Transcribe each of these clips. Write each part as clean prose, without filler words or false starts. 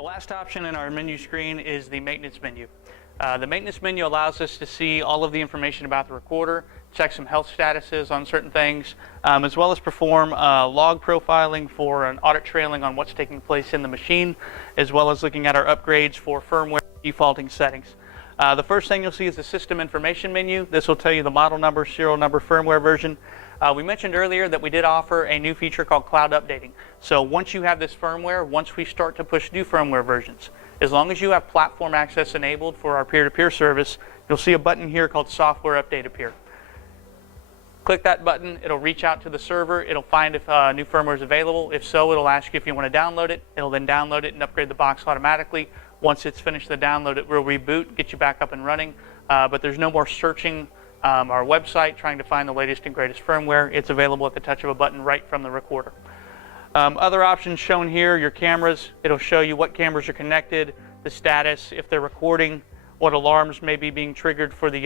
The last option in our menu screen is the maintenance menu. The maintenance menu allows us to see all of the information about the recorder, check some health statuses on certain things, as well as perform log profiling for an audit trailing on what's taking place in the machine, as well as looking at our upgrades for firmware defaulting settings. The first thing you'll see is the system information menu. This will tell you the model number, serial number, firmware version. We mentioned earlier that we did offer a new feature called cloud updating. So once you have this firmware, once we start to push new firmware versions, as long as you have platform access enabled for our peer-to-peer service, you'll see a button here called software update appear. Click that button, it'll reach out to the server, it'll find if new firmware is available. If so, it'll ask you if you want to download it. It'll then download it and upgrade the box automatically. Once it's finished the download, it will reboot, get you back up and running. But there's no more searching our website trying to find the latest and greatest firmware. It's available at the touch of a button right from the recorder. Other options shown here, your cameras. It'll show you what cameras are connected, the status, if they're recording, what alarms may be being triggered for the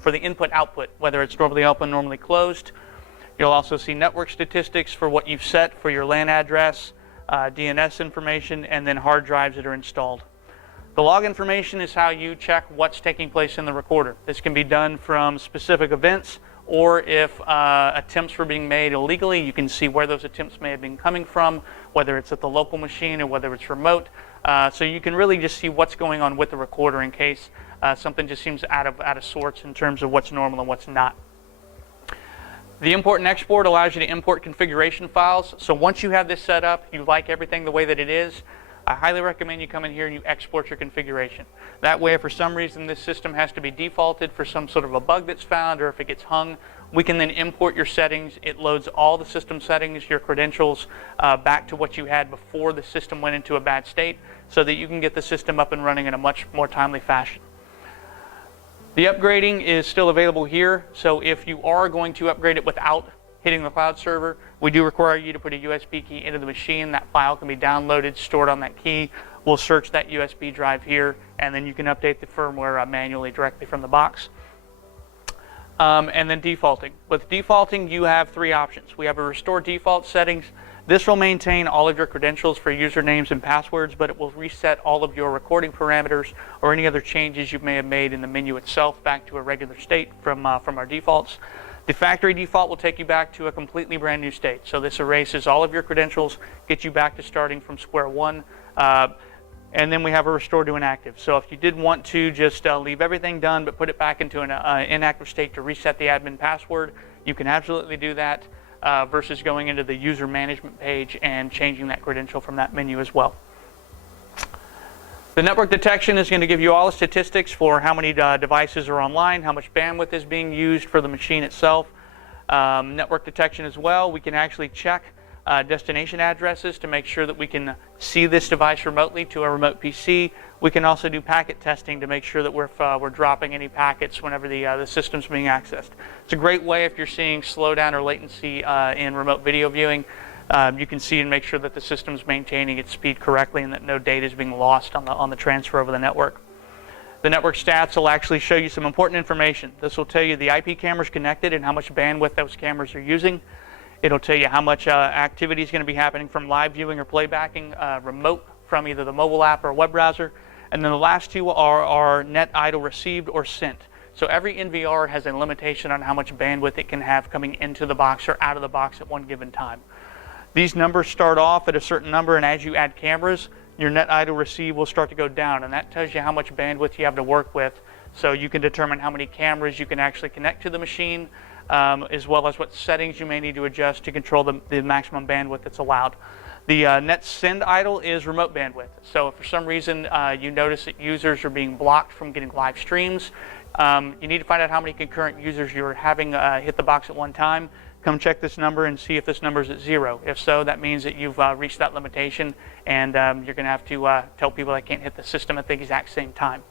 for the input-output, whether it's normally open, normally closed. You'll also see network statistics for what you've set for your LAN address, DNS information, and then hard drives that are installed. The log information is how you check what's taking place in the recorder. This can be done from specific events, or if attempts were being made illegally, you can see where those attempts may have been coming from, whether it's at the local machine or whether it's remote. So you can really just see what's going on with the recorder in case something just seems out of sorts in terms of what's normal and what's not. The import and export allows you to import configuration files. So once you have this set up, you like everything the way that it is, I highly recommend you come in here and you export your configuration. That way, if for some reason this system has to be defaulted for some sort of a bug that's found, or if it gets hung, we can then import your settings. It loads all the system settings, your credentials, back to what you had before the system went into a bad state, so that you can get the system up and running in a much more timely fashion. The upgrading is still available here, so if you are going to upgrade it without hitting the cloud server, we do require you to put a USB key into the machine. That file can be downloaded, stored on that key. We'll search that USB drive here, and then you can update the firmware manually directly from the box. And then defaulting. With defaulting, you have three options. We have a restore default settings. This will maintain all of your credentials for usernames and passwords, but it will reset all of your recording parameters or any other changes you may have made in the menu itself back to a regular state from our defaults. The factory default will take you back to a completely brand new state. So this erases all of your credentials, gets you back to starting from square one. And then we have a restore to inactive. So if you did want to just leave everything done but put it back into an inactive state to reset the admin password, you can absolutely do that versus going into the user management page and changing that credential from that menu as well. The network detection is going to give you all the statistics for how many devices are online, how much bandwidth is being used for the machine itself. Network detection as well, we can actually check destination addresses to make sure that we can see this device remotely to a remote PC. We can also do packet testing to make sure that we're dropping any packets whenever the system's being accessed. It's a great way if you're seeing slowdown or latency in remote video viewing. You can see and make sure that the system's maintaining its speed correctly and that no data is being lost on the transfer over the network. The network stats will actually show you some important information. This will tell you the IP cameras connected and how much bandwidth those cameras are using. It'll tell you how much activity is going to be happening from live viewing or playbacking remote from either the mobile app or web browser. And then the last two are net idle received or sent. So every NVR has a limitation on how much bandwidth it can have coming into the box or out of the box at one given time. These numbers start off at a certain number, and as you add cameras, your net idle receive will start to go down, and that tells you how much bandwidth you have to work with, so you can determine how many cameras you can actually connect to the machine, as well as what settings you may need to adjust to control the maximum bandwidth that's allowed. The net send idle is remote bandwidth, so if for some reason you notice that users are being blocked from getting live streams, you need to find out how many concurrent users you're having hit the box at one time. Come check this number and see if this number is at 0. If so, that means that you've reached that limitation, and you're going to have to tell people they can't hit the system at the exact same time.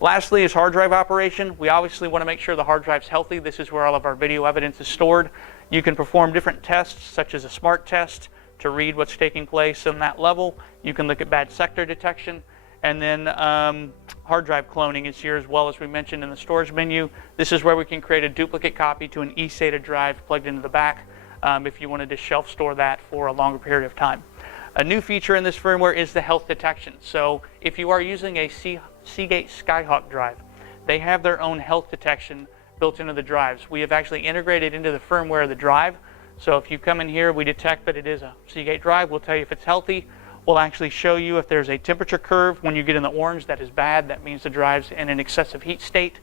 Lastly is hard drive operation. We obviously want to make sure the hard drive's healthy. This is where all of our video evidence is stored. You can perform different tests, such as a smart test, to read what's taking place on that level. You can look at bad sector detection. And then hard drive cloning is here as well, as we mentioned in the storage menu. This is where we can create a duplicate copy to an eSATA drive plugged into the back if you wanted to shelf store that for a longer period of time. A new feature in this firmware is the health detection. So if you are using a Seagate Skyhawk drive, they have their own health detection built into the drives. We have actually integrated into the firmware of the drive. So if you come in here, we detect that it is a Seagate drive. We'll tell you if it's healthy. We'll actually show you if there's a temperature curve. When you get in the orange, that is bad. That means the drive's in an excessive heat state.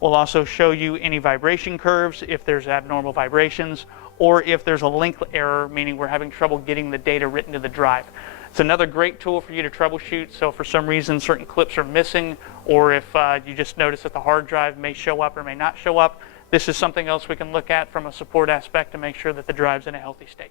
We'll also show you any vibration curves, if there's abnormal vibrations, or if there's a link error, meaning we're having trouble getting the data written to the drive. It's another great tool for you to troubleshoot. So for some reason certain clips are missing, or if you just notice that the hard drive may show up or may not show up, this is something else we can look at from a support aspect to make sure that the drive's in a healthy state.